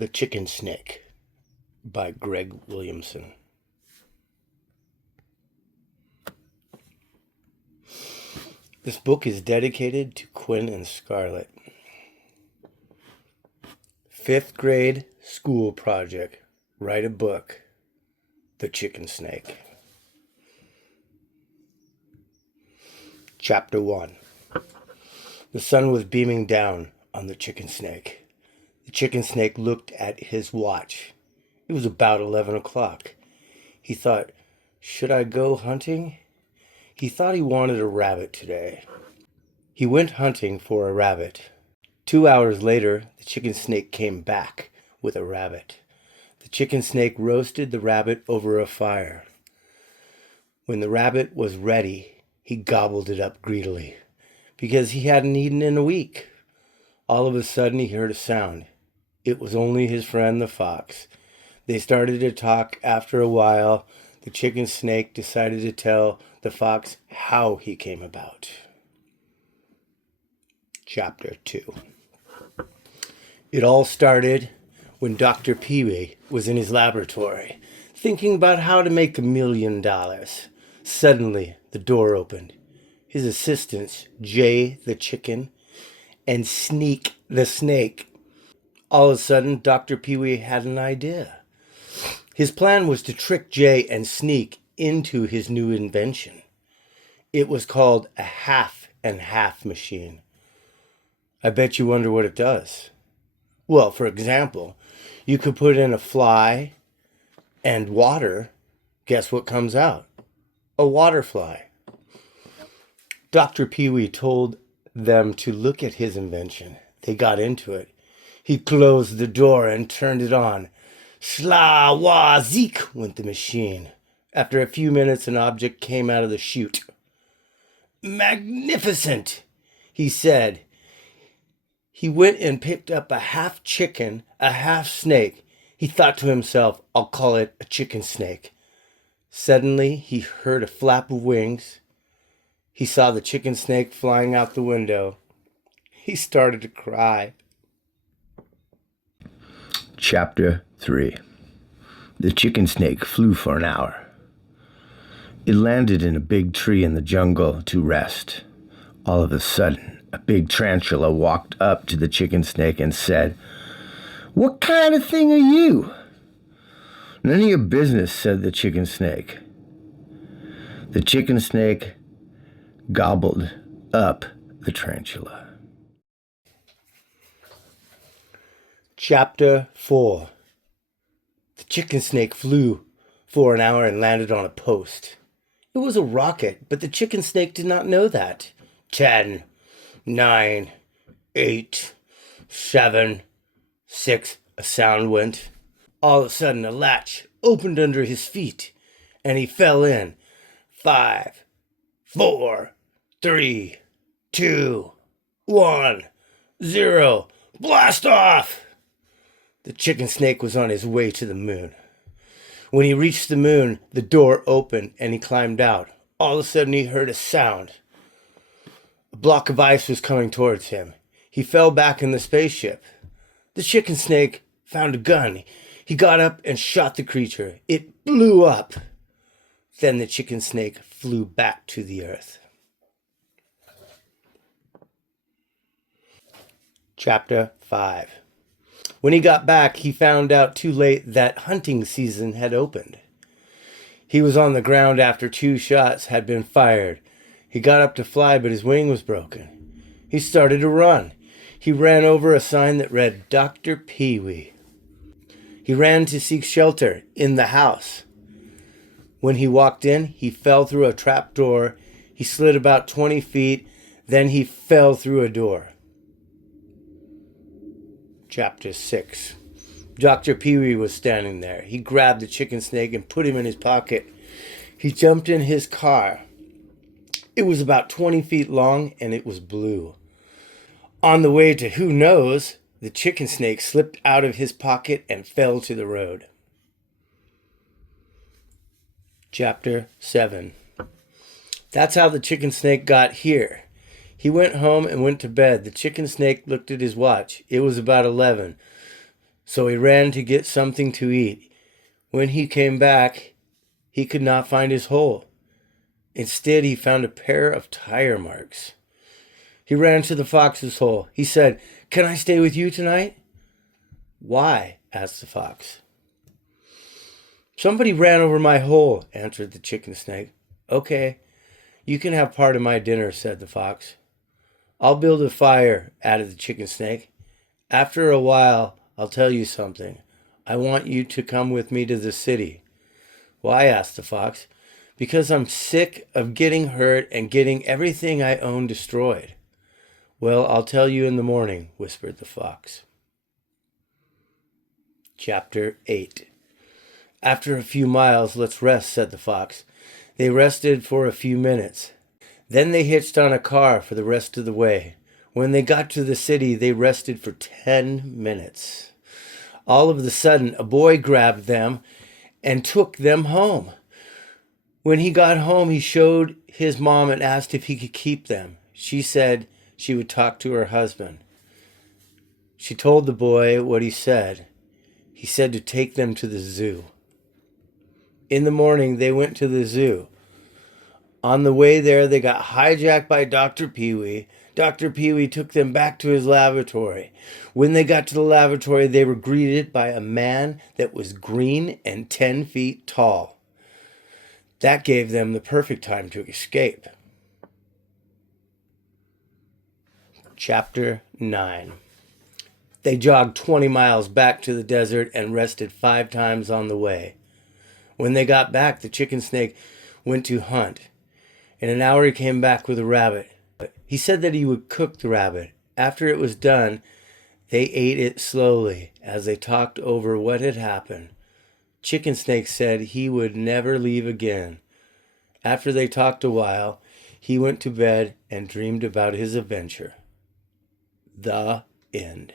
The Chicken Snake by Greg Williamson. This book is dedicated to Quinn and Scarlett. 5th grade school project. Write a book. The Chicken Snake. Chapter 1. The sun was beaming down on the chicken snake. The chicken snake looked at his watch. It was about 11 o'clock. He thought, should I go hunting? He thought he wanted a rabbit today. He went hunting for a rabbit. 2 hours later, the chicken snake came back with a rabbit. The chicken snake roasted the rabbit over a fire. When the rabbit was ready, he gobbled it up greedily, because he hadn't eaten in a week. All of a sudden, he heard a sound. It was only his friend the fox. They started to talk. After a while, the chicken snake decided to tell the fox how he came about. Chapter 2. It all started when Dr. Pee-wee was in his laboratory, thinking about how to make $1 million. Suddenly, the door opened. His assistants, Jay the chicken and Sneak the snake. All of a sudden, Dr. Pee-wee had an idea. His plan was to trick Jay and Sneak into his new invention. It was called a half and half machine. I bet you wonder what it does. Well, for example, you could put in a fly and water. Guess what comes out? A water fly. Dr. Pee-wee told them to look at his invention. They got into it. He closed the door and turned it on. Schla wa zeek went the machine. After a few minutes, an object came out of the chute. Magnificent, he said. He went and picked up a half chicken, a half snake. He thought to himself, I'll call it a chicken snake. Suddenly, he heard a flap of wings. He saw the chicken snake flying out the window. He started to cry. Chapter 3. The chicken snake flew for an hour. It landed in a big tree in the jungle to rest. All of a sudden, a big tarantula walked up to the chicken snake and said, "What kind of thing are you?" "None of your business," said the chicken snake. The chicken snake gobbled up the tarantula. Chapter 4. The chicken snake flew for an hour and landed on a post. It was a rocket, but the chicken snake did not know that. 10, 9, 8, 7, 6, a sound went. All of a sudden, a latch opened under his feet, and he fell in. 5, 4, 3, 2, 1, 0. Blast off! The chicken snake was on his way to the moon. When he reached the moon, the door opened and he climbed out. All of a sudden, he heard a sound. A block of ice was coming towards him. He fell back in the spaceship. The chicken snake found a gun. He got up and shot the creature. It blew up. Then the chicken snake flew back to the earth. Chapter 5. When he got back, he found out too late that hunting season had opened. He was on the ground after 2 shots had been fired. He got up to fly, but his wing was broken. He started to run. He ran over a sign that read, Dr. Pee-wee. He ran to seek shelter in the house. When he walked in, he fell through a trap door. He slid about 20 feet. Then he fell through a door. Chapter 6. Dr. Pee-wee was standing there. He grabbed the chicken snake and put him in his pocket. He jumped in his car. It was about 20 feet long and it was blue. On the way to who knows, the chicken snake slipped out of his pocket and fell to the road. Chapter 7. That's how the chicken snake got here. He went home and went to bed. The chicken snake looked at his watch. It was about 11. So he ran to get something to eat. When he came back, he could not find his hole. Instead, he found a pair of tire marks. He ran to the fox's hole. He said, "Can I stay with you tonight?" "Why?" asked the fox. "Somebody ran over my hole," answered the chicken snake. "Okay, you can have part of my dinner," said the fox. "I'll build a fire," added the chicken snake. "After a while, I'll tell you something. I want you to come with me to the city." "Why?" asked the fox. "Because I'm sick of getting hurt and getting everything I own destroyed." "Well, I'll tell you in the morning," whispered the fox. Chapter 8. After a few miles, "Let's rest," said the fox. They rested for a few minutes. Then they hitched on a car for the rest of the way. When they got to the city, they rested for 10 minutes. All of a sudden, a boy grabbed them and took them home. When he got home, he showed his mom and asked if he could keep them. She said she would talk to her husband. She told the boy what he said. He said to take them to the zoo. In the morning, they went to the zoo. On the way there, they got hijacked by Dr. Pee-wee. Dr. Pee-wee took them back to his laboratory. When they got to the laboratory, they were greeted by a man that was green and 10 feet tall. That gave them the perfect time to escape. Chapter 9. They jogged 20 miles back to the desert and rested 5 times on the way. When they got back, the chicken snake went to hunt. In an hour, he came back with a rabbit. He said that he would cook the rabbit. After it was done, they ate it slowly as they talked over what had happened. Chicken Snake said he would never leave again. After they talked a while, he went to bed and dreamed about his adventure. The end.